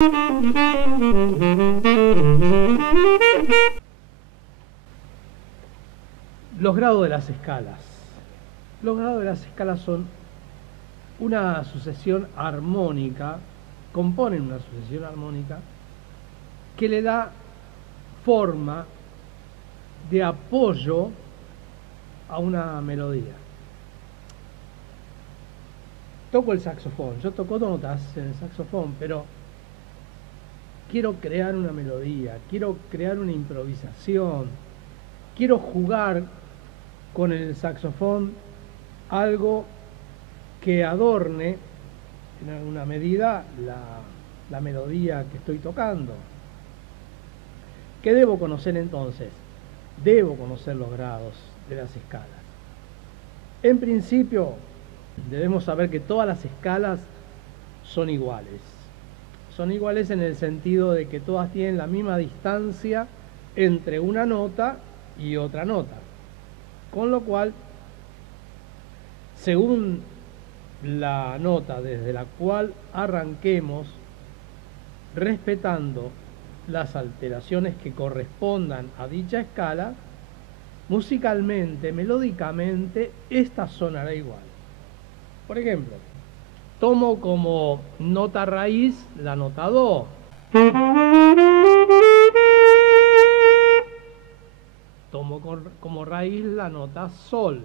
Los grados de las escalas. Los grados de las escalas son una sucesión armónica, componen una sucesión armónica que le da forma de apoyo a una melodía. Toco el saxofón, yo toco notas en el saxofón, pero quiero crear una melodía, quiero crear una improvisación, quiero jugar con el saxofón algo que adorne en alguna medida la melodía que estoy tocando. ¿Qué debo conocer entonces? Debo conocer los grados de las escalas. En principio, debemos saber que todas las escalas son iguales. Son iguales en el sentido de que todas tienen la misma distancia entre una nota y otra nota. Con lo cual, según la nota desde la cual arranquemos, respetando las alteraciones que correspondan a dicha escala, musicalmente, melódicamente, esta sonará igual. Por ejemplo, tomo como nota raíz la nota do. Tomo como raíz la nota sol.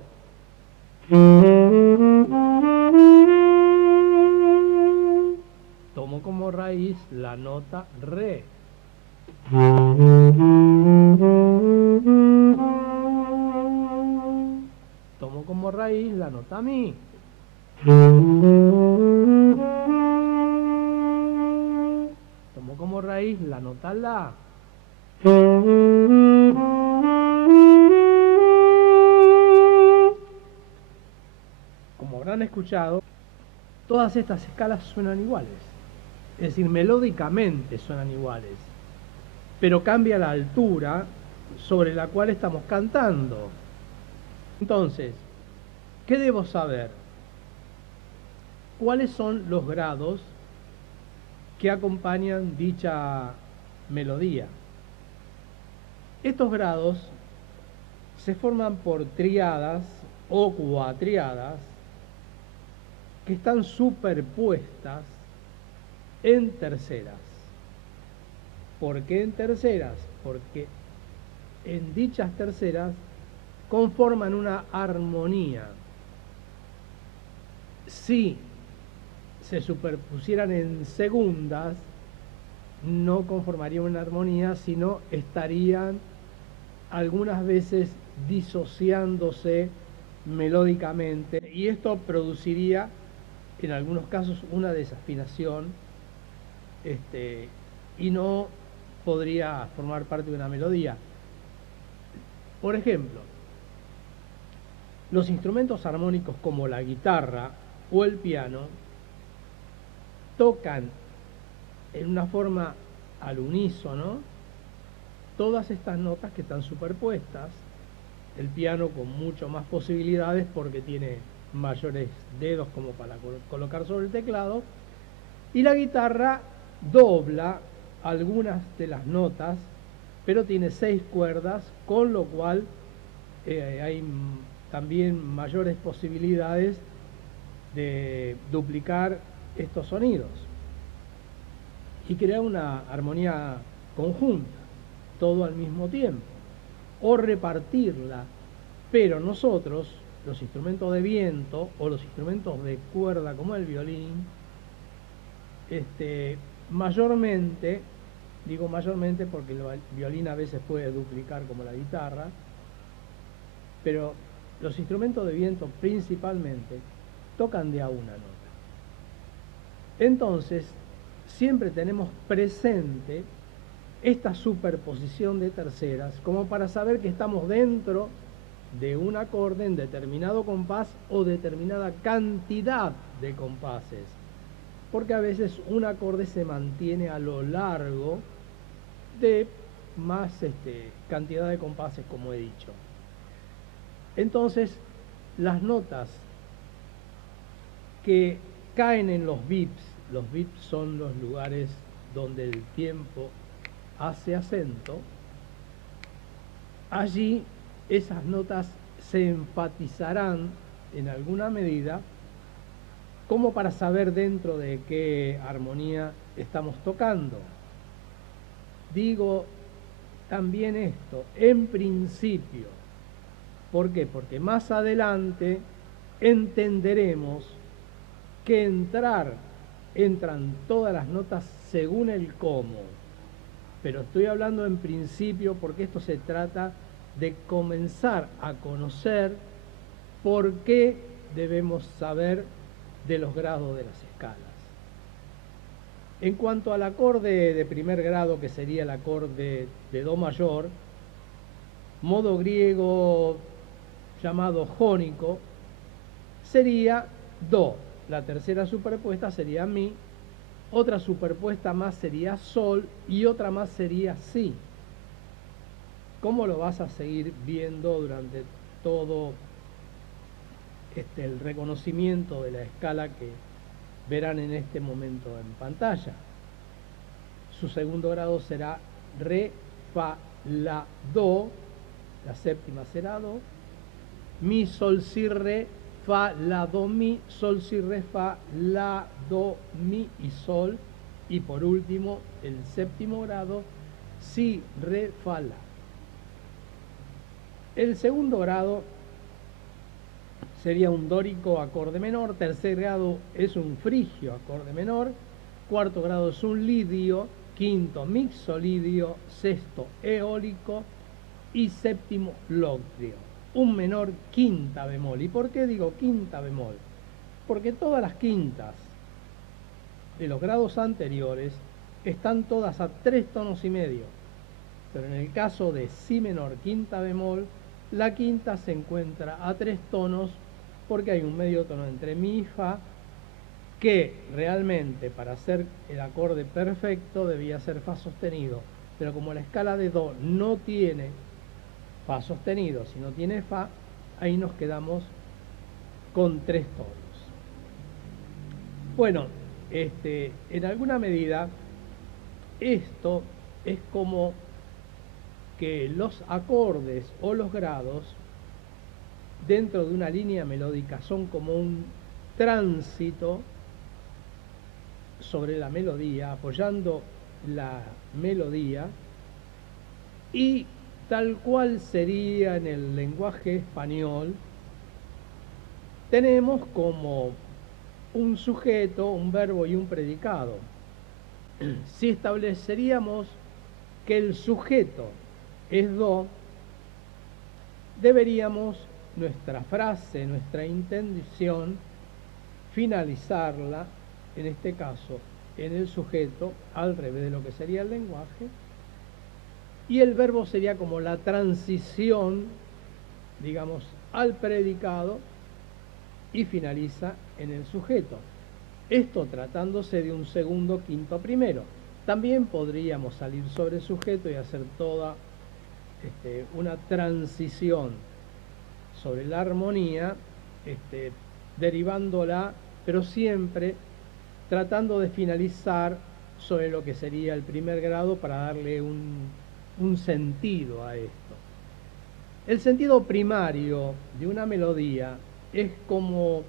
Tomo como raíz la nota re. Tomo como raíz la nota mi. Tomo como raíz la nota la. Como habrán escuchado, todas estas escalas suenan iguales. Es decir, melódicamente suenan iguales, pero cambia la altura sobre la cual estamos cantando. Entonces, ¿qué debo saber? ¿Cuáles son los grados que acompañan dicha melodía? Estos grados se forman por triadas o cuatriadas que están superpuestas en terceras. ¿Por qué en terceras? Porque en dichas terceras conforman una armonía. Si se superpusieran en segundas, no conformarían una armonía, sino estarían algunas veces disociándose melódicamente, y esto produciría en algunos casos una desafinación, y no podría formar parte de una melodía. Por ejemplo, los instrumentos armónicos como la guitarra o el piano tocan en una forma al unísono todas estas notas que están superpuestas. El piano con mucho más posibilidades porque tiene mayores dedos como para colocar sobre el teclado, y la guitarra dobla algunas de las notas, pero tiene 6 cuerdas, con lo cual hay también mayores posibilidades de duplicar estos sonidos y crear una armonía conjunta, todo al mismo tiempo, o repartirla. Pero nosotros, los instrumentos de viento o los instrumentos de cuerda como el violín, mayormente, digo mayormente porque el violín a veces puede duplicar como la guitarra, pero los instrumentos de viento principalmente tocan de a una nota. Entonces, siempre tenemos presente esta superposición de terceras como para saber que estamos dentro de un acorde en determinado compás o determinada cantidad de compases, porque a veces un acorde se mantiene a lo largo de más cantidad de compases, como he dicho. Entonces, las notas que caen en los bips son los lugares donde el tiempo hace acento, allí esas notas se enfatizarán en alguna medida como para saber dentro de qué armonía estamos tocando. Digo también esto, en principio. ¿Por qué? Porque más adelante entenderemos que entran todas las notas según el cómo. Pero estoy hablando en principio porque esto se trata de comenzar a conocer por qué debemos saber de los grados de las escalas. En cuanto al acorde de primer grado, que sería el acorde de Do mayor, modo griego llamado jónico, sería Do. La tercera superpuesta sería Mi, otra superpuesta más sería Sol y otra más sería Si. ¿Cómo lo vas a seguir viendo durante todo el reconocimiento de la escala que verán en este momento en pantalla? Su segundo grado será Re, Fa, La, Do, la séptima será Do, Mi, Sol, Si, Re, Fa, La, Do, Mi, Sol, Si, Re, Fa, La, Do, Mi y Sol, y por último el séptimo grado, Si, Re, Fa, La. El segundo grado sería un dórico acorde menor, tercer grado es un frigio acorde menor, cuarto grado es un lidio, quinto mixolidio, sexto eólico y séptimo loctrio. Un menor quinta bemol. ¿Y por qué digo quinta bemol? Porque todas las quintas de los grados anteriores están todas a 3 tonos y medio. Pero en el caso de Si menor quinta bemol, la quinta se encuentra a 3 tonos porque hay un medio tono entre Mi y Fa que realmente para hacer el acorde perfecto debía ser Fa sostenido. Pero como la escala de Do no tiene Fa sostenido, sino tiene Fa, ahí nos quedamos con 3 tonos. Bueno, en alguna medida esto es como que los acordes o los grados dentro de una línea melódica son como un tránsito sobre la melodía, apoyando la melodía, y tal cual sería en el lenguaje español, tenemos como un sujeto, un verbo y un predicado. Si estableceríamos que el sujeto es Do, deberíamos nuestra frase, nuestra intención, finalizarla, en este caso, en el sujeto, al revés de lo que sería el lenguaje, y el verbo sería como la transición, digamos, al predicado y finaliza en el sujeto. Esto tratándose de un segundo quinto primero. También podríamos salir sobre el sujeto y hacer toda una transición sobre la armonía, derivándola, pero siempre tratando de finalizar sobre lo que sería el primer grado para darle un sentido a esto. El sentido primario de una melodía es como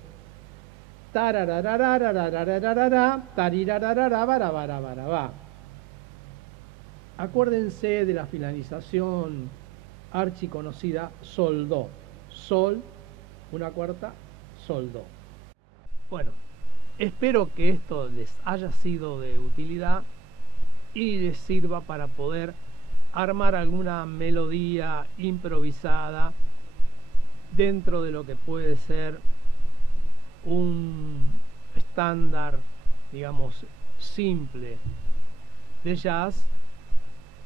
acuérdense de la finalización archiconocida Sol-Do. Sol, una cuarta, Sol-Do. Bueno, espero que esto les haya sido de utilidad y les sirva para poder armar alguna melodía improvisada dentro de lo que puede ser un estándar, digamos, simple de jazz,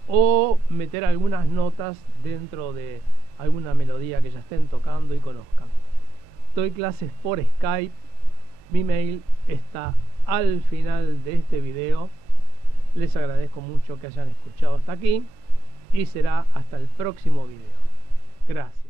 o meter algunas notas dentro de alguna melodía que ya estén tocando y conozcan. Doy clases por Skype, mi mail está al final de este video. Les agradezco mucho que hayan escuchado hasta aquí y será hasta el próximo video. Gracias.